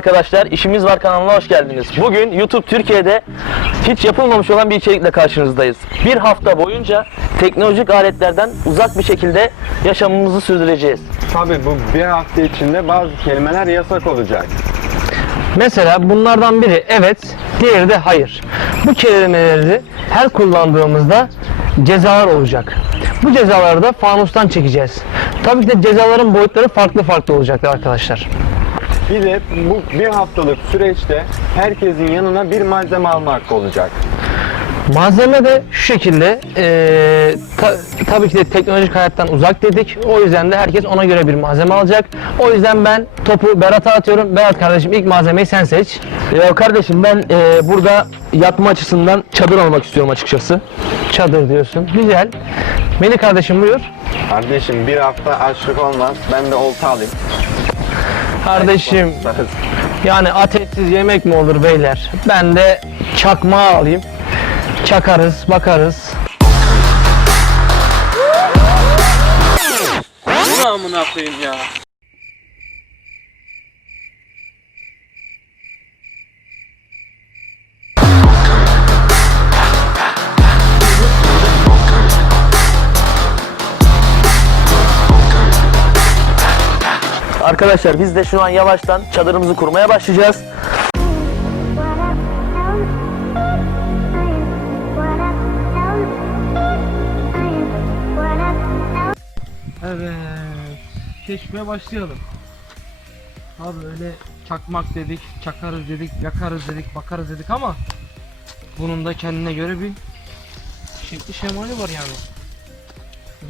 Arkadaşlar, İşimiz Var kanalına hoş geldiniz. Bugün YouTube Türkiye'de hiç yapılmamış olan bir içerikle karşınızdayız. Bir hafta boyunca teknolojik aletlerden uzak bir şekilde yaşamımızı sürdüreceğiz. Tabii bu bir hafta içinde bazı kelimeler yasak olacak. Mesela bunlardan biri evet, diğeri de hayır. Bu kelimeleri her kullandığımızda cezalar olacak. Bu cezaları da fanustan çekeceğiz. Tabii ki de cezaların boyutları farklı farklı olacak arkadaşlar. Bir de bu bir haftalık süreçte herkesin yanına bir malzeme alma hakkı olacak. Malzeme de şu şekilde eee, ta- tabii ki de teknolojik hayattan uzak dedik. O yüzden de herkes ona göre bir malzeme alacak. O yüzden ben topu Berat'a atıyorum. Berat kardeşim ilk malzemeyi sen seç. Ya kardeşim ben e, burada yatma açısından çadır almak istiyorum açıkçası. Çadır diyorsun. Güzel. Melih kardeşim buyur. Kardeşim bir hafta açlık olmaz. Ben de olta alayım. Kardeşim yani ateşsiz yemek mi olur beyler? Ben de çakmağı alayım. Çakarız, bakarız. Amına koyayım ya. Arkadaşlar biz de şu an yavaştan çadırımızı kurmaya başlayacağız. Evet. Keşfe başlayalım. Abi öyle çakmak dedik, çakarız dedik, yakarız dedik, bakarız dedik ama bunun da kendine göre bir şekli şemali var yani.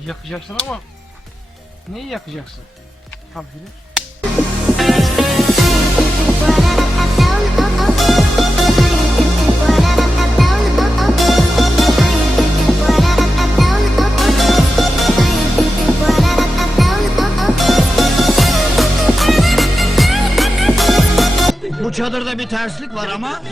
Yakacaksın ama neyi yakacaksın? Tam bilir. Çadırda bir terslik var ama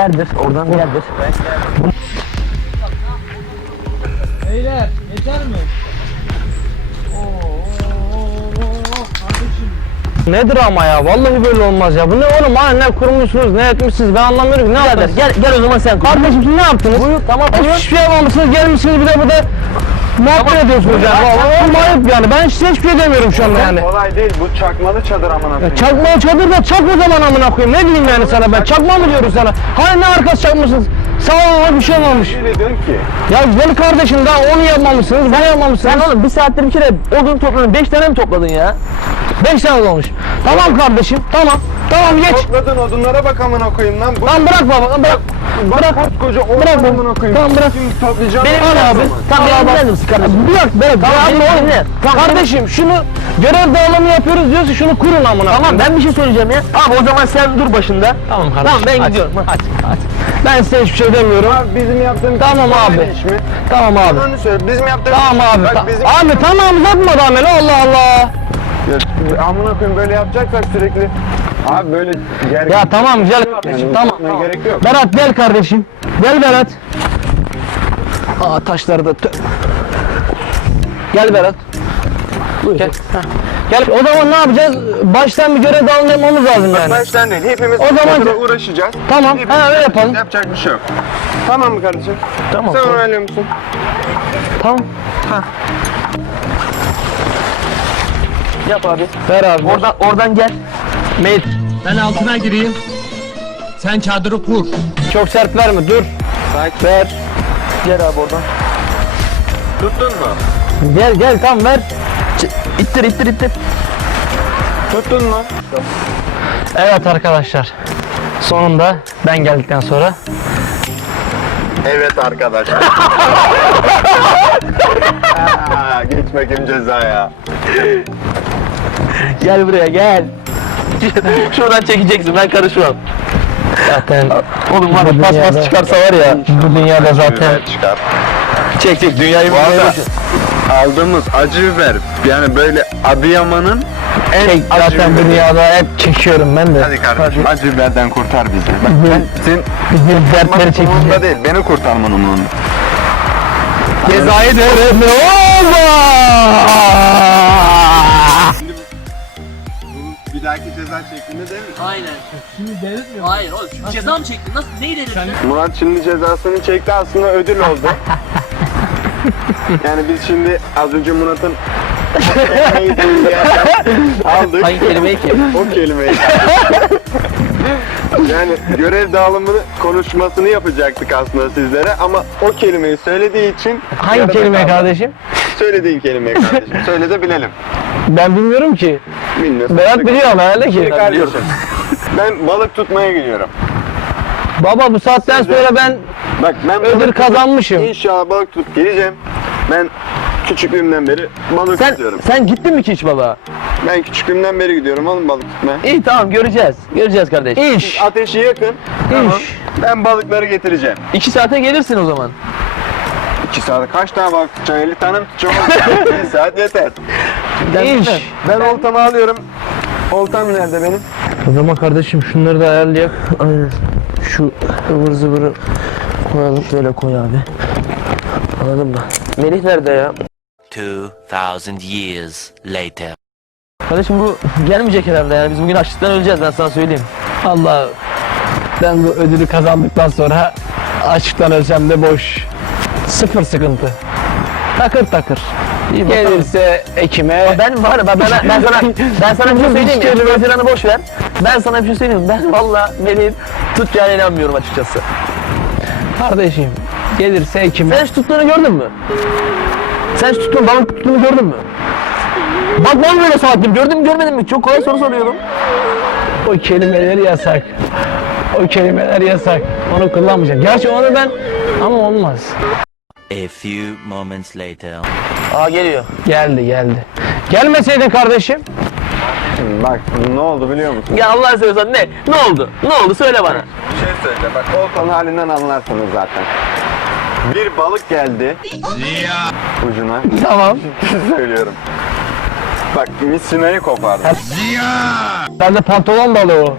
gerdir, oradan gerdir. Beyler yeter mi? Nedir ama ya? Vallahi böyle olmaz ya. Bu ne oğlum? Ha ne kurmuşsunuz, ne etmişsiniz? Ben anlamıyorum ki. Ne yaptınız? gel, gel o zaman sen. Kardeşim siz ne yaptınız? Buyur, tamam. Hiçbir şey yapmamışsınız. Gelmişsiniz bir de burada muhabbet ediyorsunuz yani. Vallahi oğlum ayıp yani. Ben size hiçbir şey demiyorum şu anda yani. Olay değil bu çakmalı çadır amına Ya koyayım. çakma çadır da çak o zaman amına koyayım. Ne diyeyim yani sana ben? Çakma mı diyorum sana? Hani ne arkası çakmışsınız? Sağ olun bir şey olmamış. Ne diyorsun ki? Ya güzel kardeşim daha onu yapmamışsınız, bunu yapmamışsınız. Sen oğlum bir saattir bir kere odun topladın, 5 tane mi topladın ya? 5 tane olmuş. Tamam kardeşim, tamam. Tamam geç. Topladın odunlara bak amına koyayım lan. Bu Tamam bırak baba, bırak. bırak koskoca Bırak amına koyayım. Tamam, bırak. Şimdi toplayacağım. Benim Al abi. Tamam, Al beni abi. dinler misin kardeşim? Bırak, bırak. Tamam, Ya beni oğlum, dinle. Kardeşim şunu görev dağılımı yapıyoruz diyorsun şunu kurun amına. Tamam ben bir şey söyleyeceğim ya. Abi o zaman sen dur başında. Tamam kardeşim. Tamam ben gidiyorum. Hadi, hadi. Ben size hiçbir şey demiyorum. Abi bizim yaptığımız Tamam abi. Tamam abi. Onu söyle. Bizim yaptığımız Tamam abi. Bak bizim Abi tamam uzatma da Allah Allah. Amına koyayım böyle yapacaksak sürekli. Abi böyle gergin. Ya tamam gel Yani kardeşim tamam. uzatmaya gerek yok. Berat gel kardeşim. Gel Berat. Aa taşları da tö- Gel Berat. Gel. Heh. Gel. O zaman ne yapacağız? Baştan bir görev dağılımı yapmamız lazım yani. Baştan değil. Hepimiz O zaman- uğraşacağız. Tamam, Hepimiz ha, öyle yapalım. Yapacak bir şey yok. Tamam mı kardeşim? Tamam. Sen tamam. onaylıyor musun? Tamam. Yap abi. Ver abi. Oradan oradan gel. Mate. ben altına gireyim. Sen çadırı kur. Çok sert verme dur. Ver. Gel abi oradan. Tuttun mu? Gel gel tamam ver. Ç- İttir ittir ittir. Tuttun mu? Evet arkadaşlar. Sonunda ben geldikten sonra Evet arkadaşlar. Aa, Geç bakayım cezaya. Gel buraya gel. Şuradan çekeceksin ben karışmam. Zaten Oğlum var Bu pas dünyada- pas çıkarsa var ya. bu dünyada zaten Biber çıkar. Çek çek dünyayı Bu arada aldığımız acı biber yani böyle Adıyaman'ın en Çek, acı zaten biberi. dünyada hep çekiyorum ben de. Hadi kardeşim acı biberden kurtar bizi. Bak ben senin Bizim dertleri umurumda çekeceğiz. değil beni kurtarman umurumda. Cezayı devretme. Oba! Şeklinde değil mi? Aynen. Şimdi delirtmiyor. Hayır oğlum şu ceza mı çektin? Nasıl neyi delirttin? Murat şimdi cezasını çekti aslında ödül oldu. yani biz şimdi az önce Murat'ın aldık. Hangi kelimeyi ki? O kelimeyi. yani görev dağılımını konuşmasını yapacaktık aslında sizlere ama o kelimeyi söylediği için Hangi kelime kaldı. kardeşim? Söylediğin kelimeyi kardeşim. Söyle de bilelim. Ben bilmiyorum ki. Bilmiyorsun. Berat biliyor ama herhalde ki. Kardeşim. Ben balık tutmaya gidiyorum. Baba bu saatten sonra ben Bak ben ödül balık kazanmışım. İnşallah balık tutup geleceğim. Ben küçüklüğümden beri balık Sen tutuyorum. sen gittin mi ki hiç baba? Ben küçüklüğümden beri gidiyorum oğlum balık tutmaya. İyi tamam göreceğiz. Göreceğiz kardeş. İş. Ateşi yakın. İş. Ben balıkları getireceğim. İki saate gelirsin o zaman. 2 saat kaç tane balık tutacaksın? 50 tane mi tutacaksın? 1 saat yeter. İş. Ben oltamı alıyorum. Oltam nerede benim? O zaman kardeşim şunları da ayarlayak. Aynen. Şu ıvır zıvırı koyalım. Böyle koy abi. Anladın mı? Melih nerede ya? 2,000 years later. Kardeşim bu gelmeyecek herhalde yani. Biz bugün açlıktan öleceğiz ben sana söyleyeyim. Allah ben bu ödülü kazandıktan sonra açıktan ölsem de boş. Sıfır sıkıntı. Takır takır. İyi bakalım. Gelirse Ekim'e Ben var ben, ben, ben sana ben sana bir şey söyleyeyim mi? Falan boş ver. Ben sana bir şey söyleyeyim mi? Ben valla Melih'in tutacağına inanmıyorum açıkçası. kardeşim gelirse Ekim'e Sen hiç tuttuğunu gördün mü? Sen hiç tuttuğun balık tuttuğunu gördün mü? Bak ne böyle saattim gördün mü görmedin mi? Çok kolay soru soruyorum. o kelimeler yasak. O kelimeler yasak. Onu kullanmayacağım. Gerçi onu ben ama olmaz. A few moments later. Aa geliyor. Geldi geldi. Gelmeseydin kardeşim. Bak ne oldu biliyor musun? Ya Allah seversen ne? Ne oldu? Ne oldu söyle bana. Bir şey söyle bak oltanın halinden anlarsınız zaten. Bir balık geldi ucuna. Tamam. Söylüyorum. Bak misinayı kopardı. Ben de pantolon balığı o.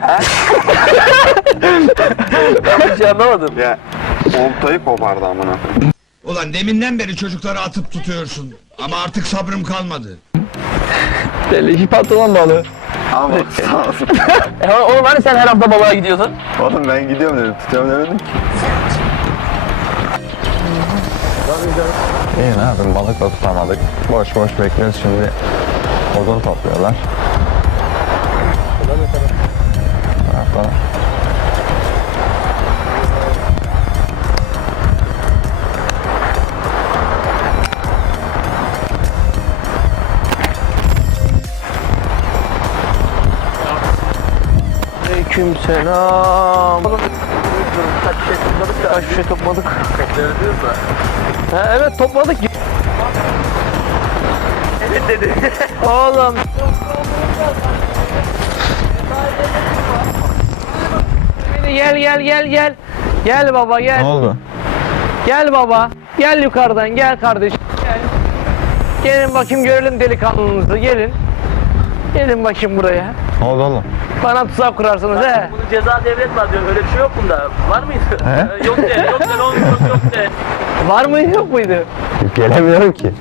Hiç şey anlamadım. Ya oltayı kopardı amına. Ulan deminden beri çocukları atıp tutuyorsun. Ama artık sabrım kalmadı. Belli ki pantolon balığı. Ama sağ ol. E, oğlum hani sen her hafta balığa gidiyorsun? Oğlum ben gidiyorum dedim tutuyorum demedim ki. İyi ne yapayım balık da tutamadık. Boş boş bekliyoruz şimdi. Odun topluyorlar. Tarafta. Aleyküm selam. Kaç şey topladık da. Kaç şey topladık. Ha, evet topladık. Evet dedi. Oğlum. Gel gel gel gel. Gel baba gel. Ne oldu? Gel baba. Gel yukarıdan gel kardeşim. Gel. Gelin bakayım görelim delikanlınızı gelin. Gelin bakayım buraya. Ne oldu oğlum? Bana tuzak kurarsınız he. Bunu ceza devlet var diyor. Öyle bir şey yok bunda. Var mıydı? He? Ee, yok de, yok de, yok, yok de. Var mıydı yok muydu? Gelemiyorum ki.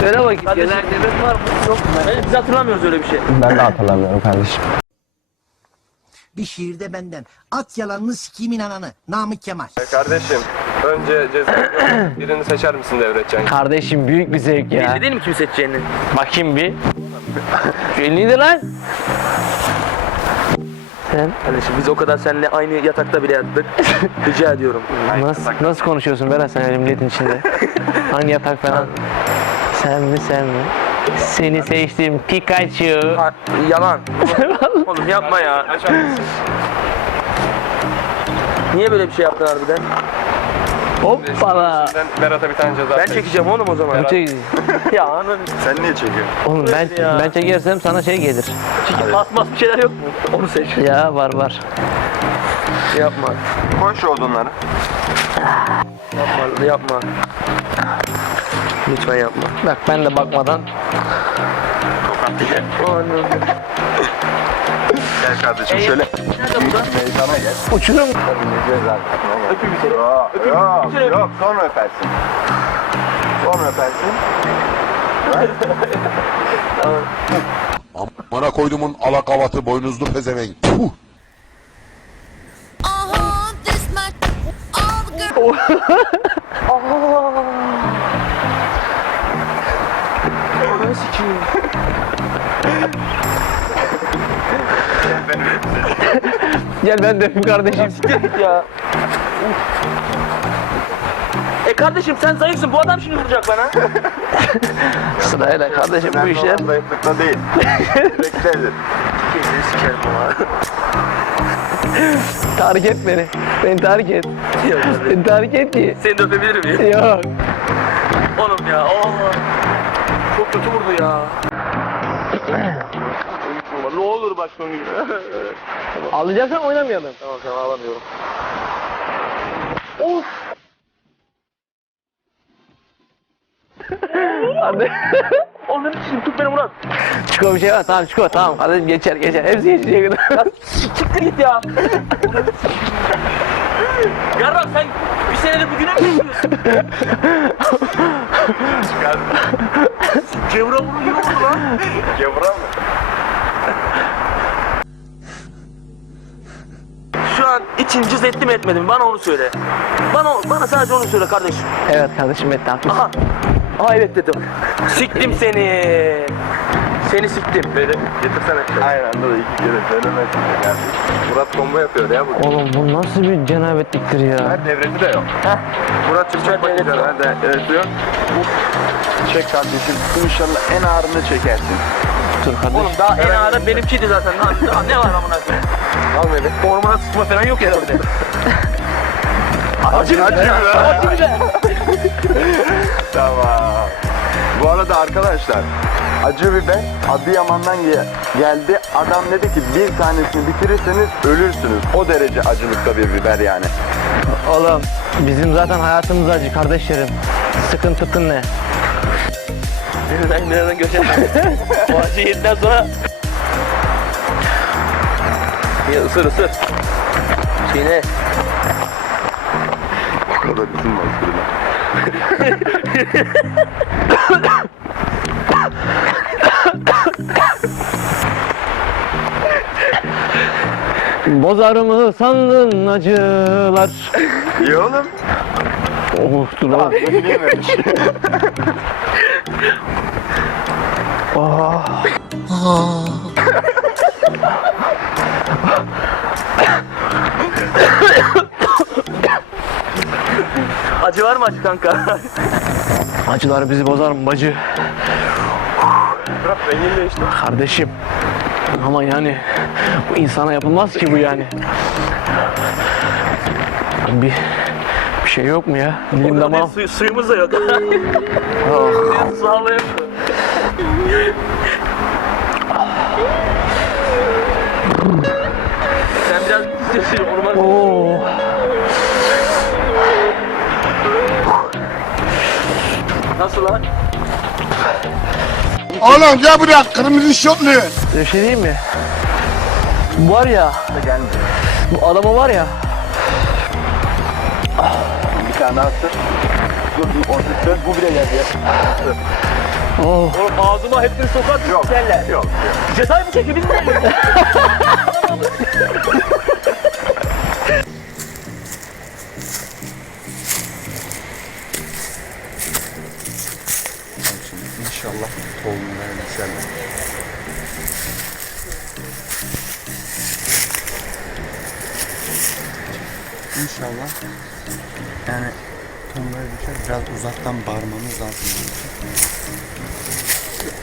Söyle bakayım. Kardeşim devlet var mı? Yok. Ben, biz hatırlamıyoruz öyle bir şey. Ben de hatırlamıyorum kardeşim. Bir şiirde benden. At yalanını sikimin ananı. Namık Kemal. Kardeşim, önce ceza birini seçer misin devredeceksin? Kardeşim büyük bir zevk ya. Belli değil mi kim seçeceğini? Bakayım bir. Belliydi lan. Sen Kardeşim biz o kadar seninle aynı yatakta bile yattık. Rica ediyorum. nasıl, nasıl konuşuyorsun Berat sen öyle milletin içinde? Hangi yatak falan? Sen mi sen mi? Seni seçtim Pikachu. Ha, yalan. Oğlum, oğlum yapma ya. Niye böyle bir şey yaptın harbiden? Hoppala. Ben Berat'a bir tane ceza Ben çekeceğim oğlum o zaman. Ben çek- Ya anın Sen niye çekiyorsun? Oğlum ben ya. ben çekersem sana şey gelir. çekip pasmas bir şeyler yok mu? Onu seç. Ya var var. Yapma. Koy şu odunları. Yapma. Yapma. Lütfen yapma. Bak ben de bakmadan Anladım. Gel kardeşim şöyle Nerede bu da? meydana gel. uçurum. Öpeceğiz artık. Öpeyim seni. Yok, yok, yok, sonra öpersin. Sonra öpersin. Bana koydumun alakavatı boynuzlu pezevenk. Puh! Uh-huh, this much. All the girls. Gel ben de öpeyim kardeşim. Git ya. E kardeşim sen zayıfsın. Bu adam şimdi vuracak bana. Sırayla kardeşim bu işler. olan zayıflıkta değil. Bekledir. Kendini sikerim ama. Tahrik et beni. Beni tahrik et. Beni tahrik et diye. Seni de öpebilir miyim? Yok. Oğlum ya. Oh. Çok kötü vurdu ya. ne olur bak son gibi. Alacaksan oynamayalım. tamam tamam ağlamıyorum. Hadi. Oğlum şimdi tut beni Murat. Çiko bir şey var. Tamam Çiko tamam. Kardeşim geçer geçer. Hepsi geçecek. Çıktı git ya. Yarrak sen bir senedir bugüne mi yaşıyorsun? Cevra vurur gibi oldu lan. Gevura mı? An için cız etti mi etmedi mi? Bana onu söyle. Bana bana sadece onu söyle kardeşim. evet kardeşim et haklısın. Aha. Aha evet dedim. Siktim seni. Seni siktim. Beni getirsene. Aynı anda da iki kere söylemezsin. Yani. Murat combo yapıyor ya bugün. Oğlum bu nasıl bir cenabetliktir ya. Her devresi de yok. Murat'cığım çek bakayım devlet canım. Hadi evet diyor. Çek kardeşim. İnşallah en ağırını çekersin. Dur kardeşim. Oğlum daha en ağırı benimkiydi zaten. Daha, daha ne var amına koyayım? Al beni. Ormana sıkma falan yok herhalde. Acı acı be. Tamam. Bu arada arkadaşlar acı biber Adıyaman'dan ge- geldi. Adam dedi ki bir tanesini bitirirseniz ölürsünüz. O derece acılıkta bir biber yani. Oğlum bizim zaten hayatımız acı kardeşlerim. Sıkıntı ne? Ben nereden göreceğim? o acı yedikten sonra... Ya ısır ısır. Çiğne. O kadar bizim bastırma. Bozar mı sandın acılar? İyi oğlum. Of dur oğlum. Dinleyememiş. Acı var mı acı kanka? Acılar bizi bozar mı bacı? Murat rengin değişti. Kardeşim. Ama yani bu insana yapılmaz ki bu yani. Bir bir şey yok mu ya? Dilim damağım. Su, suyumuz da yok. Sağlayayım. Sen biraz sesi orman Oo. nasıl lan? Oğlum gel buraya kırmızı şortlu. Bir şey diyeyim mi? Var ya, bu adama var ya. Bir tane attır. Dur bu bile geldi ya. Oh. Oğlum ağzıma hepsini sokar Yok. derler. Yok. Cezayı mı çekiyor bilmiyorum. İnşallah tohumlar yükselir. İnşallah yani tonları düşer biraz uzaktan bağırmamız lazım.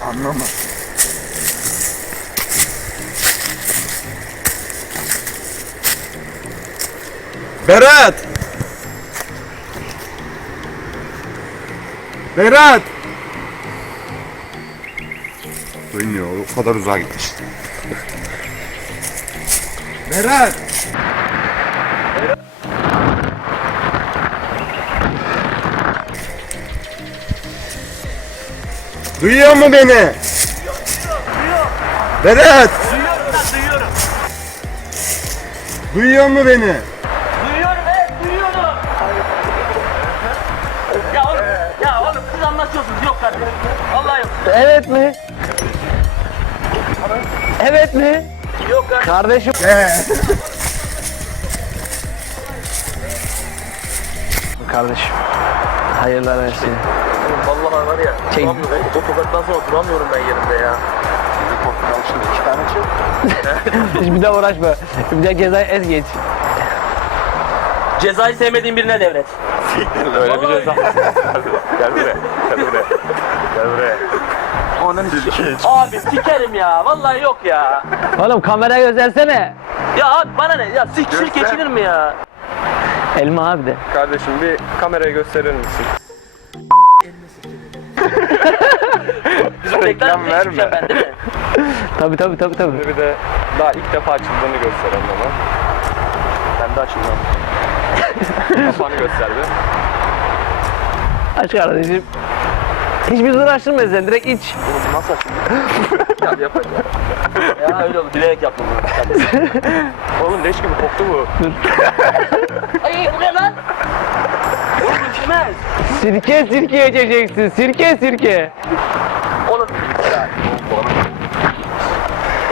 Anlama. Berat! Berat! Duymuyor, o kadar uzağa gitmiş. Berat! Duyuyor mu beni? Berat! Duyuyor mu beni? Duyuyorum evet duyuyorum. Ya oğlum, ya oğlum siz anlaşıyorsunuz yok kardeşim. Vallahi yok. Evet mi? Evet mi? Yok kardeşim. Kardeşim Kardeşim. Hayırlar versin. Vallahi var ya. Çek. Duramıyorum. O tokattan sonra duramıyorum ben yerimde ya. Hiç bir daha uğraşma. Bir daha cezayı ez geç. Cezayı sevmediğin birine devret. Öyle bir ceza. Gel buraya. Gel buraya. Gel buraya. Abi sikerim ya. Vallahi yok ya. Oğlum kameraya göstersene. Ya abi bana ne? Ya sik sirk geçilir mi ya? Elma abi de. Kardeşim bir kameraya gösterir misin? Bizim reklam verme. Ben değil mi? Tabi tabi tabi tabi. Bir de daha ilk defa açıldığını gösterelim ama. Ben de açılmam. Kapağını göster bir. Aç kardeşim. Hiçbir uğraştırma sen direkt iç. Nasıl açılıyor? ya yapacağım. Ya öyle oldu. Bilerek yaptım bunu. Oğlum leş gibi koktu bu. Ay bu ne lan? Oğlum içmez. Sirke sirke içeceksin. Sirke sirke. Oğlum.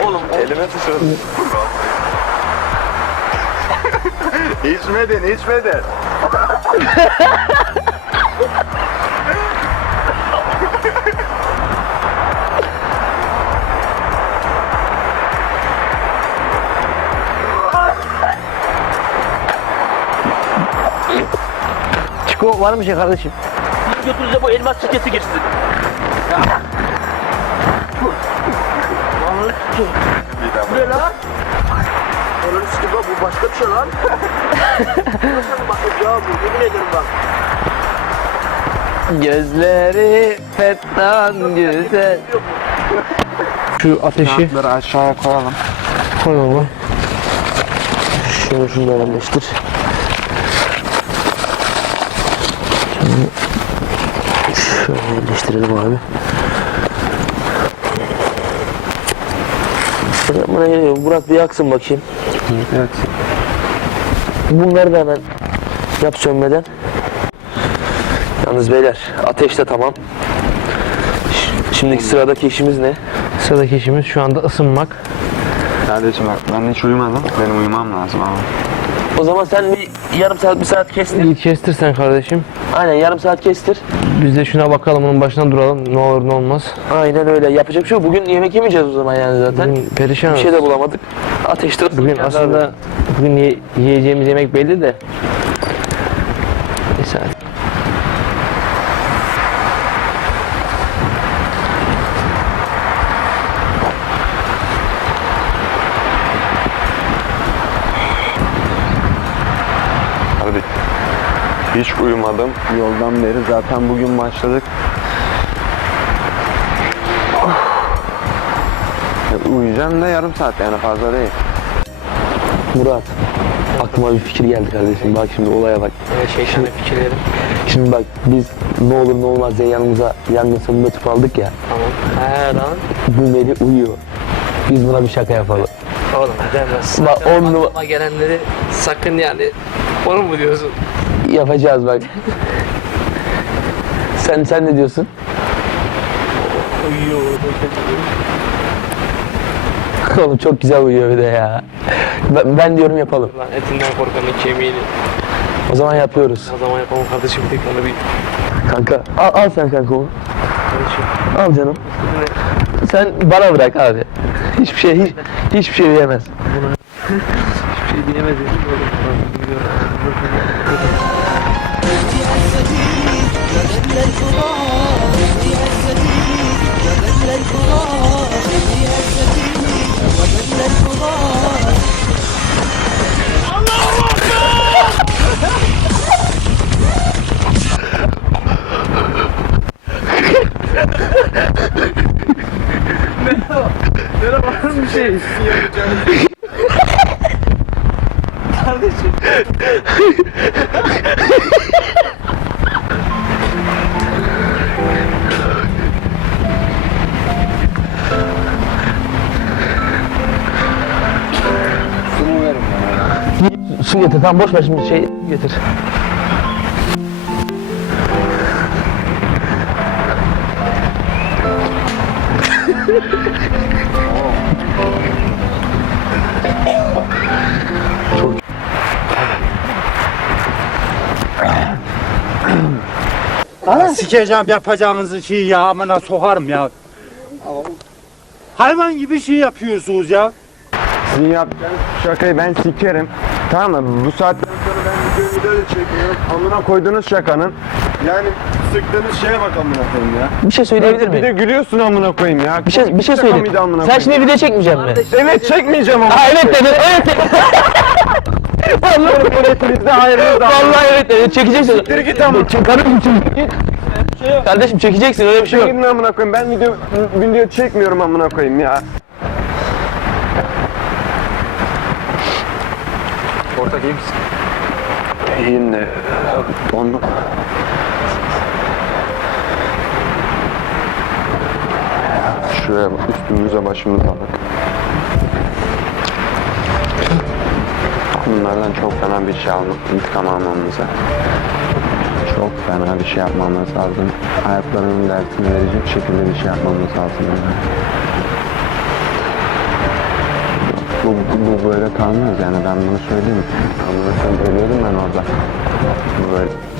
Oğlum Elime sıçradı. İçmedin, içmedin. Çiko var mı şey kardeşim? götürünce bu elmas sirkesi girsin. Bu ne lan? Sikim lan bu başka bir şey lan. bak ya bu yemin ederim bak. Gözleri fettan güzel. Şu ateşi aşağıya koyalım. koy baba. Şunu şunu yerleştir. Şöyle yerleştirelim abi. Geliyor. Burak bir yaksın bakayım. Bunları da hemen yap sönmeden. Yalnız beyler ateş de tamam. Şimdiki sıradaki işimiz ne? Sıradaki işimiz şu anda ısınmak. Kardeşim bak ben hiç uyumadım. Benim uyumam lazım ama. O zaman sen bir yarım saat bir saat kestir. İyi kestirsen kardeşim. Aynen yarım saat kestir. Biz de şuna bakalım onun başına duralım. Ne olur ne olmaz. Aynen öyle. Yapacak bir şey yok. Bugün yemek yemeyeceğiz o zaman yani zaten. Bugün perişan Bir şey de bulamadık. Ateşte Bugün aslında bugün ye- yiyeceğimiz yemek belli de. Uyumadım. Yoldan beri zaten bugün başladık. Ya Uyuyacağım da yarım saat yani fazla değil. Murat. Aklıma bir fikir geldi kardeşim. Bak şimdi olaya bak. Şeytanın fikirlerim. Şimdi bak biz ne olur ne olmaz diye yanımıza yangın sonunda tüp aldık ya. Tamam. He lan. Bu Meli uyuyor. Biz buna bir şaka yapalım. Oğlum demez. Bak on numara gelenleri sakın yani onu mu diyorsun? Yapacağız bak. sen sen ne diyorsun? Uyuyor. Oğlum çok güzel uyuyor bir de ya. Ben, ben diyorum yapalım. Lan etinden korkanın kemiğini. O zaman yapıyoruz. O zaman yapalım kardeşim tek onu bir Kanka al, al sen kanka onu. kardeşim. Al canım. Sen bana bırak abi. Hiçbir şey hiç, hiçbir şey diyemez. Merhaba. Merhaba var mı bir şey? Kardeşim. Su getir tamam boş ver şimdi şey getir. Sikeceğim yapacağınızı şeyi ya amına sokarım ya. Hayvan gibi şey yapıyorsunuz ya. Sizin yapacağınız şakayı ben sikerim. Tamam mı? Bu saatten sonra ben video video da çekmiyorum. Amına koyduğunuz şakanın. Yani sıktığınız şeye bak amına koyayım ya. Bir şey söyleyebilir Bir de miyim? gülüyorsun amına koyayım ya. Bir şey bir şey Şaka söyle. mıydı amına Sen koyayım? şimdi video çekmeyecek mi? Evet çekmeyeceğim ama. Ha evet dedin. Evet dedin. Vallahi Cumhuriyetimizde hayırlı da. Vallahi evet dedin. Çekeceksin. Siktir git ama. Kardeşim çek. Kardeşim çekeceksin öyle bir şey yok. Çekin amına koyayım. Ben video video çekmiyorum amına koyayım ya. Ortak iyi misin? İyiyim de dondum. Şuraya bak üstümüze başımıza bak. Bunlardan çok fena bir şey almamız lazım. Çok fena bir şey yapmamız lazım. Hayatlarının dersini verecek şekilde bir şey yapmamız lazım. Yani. Bu, bu, bu böyle kalmaz yani ben bunu söyleyeyim. Anlarsam ölüyordum ben orada. Böyle.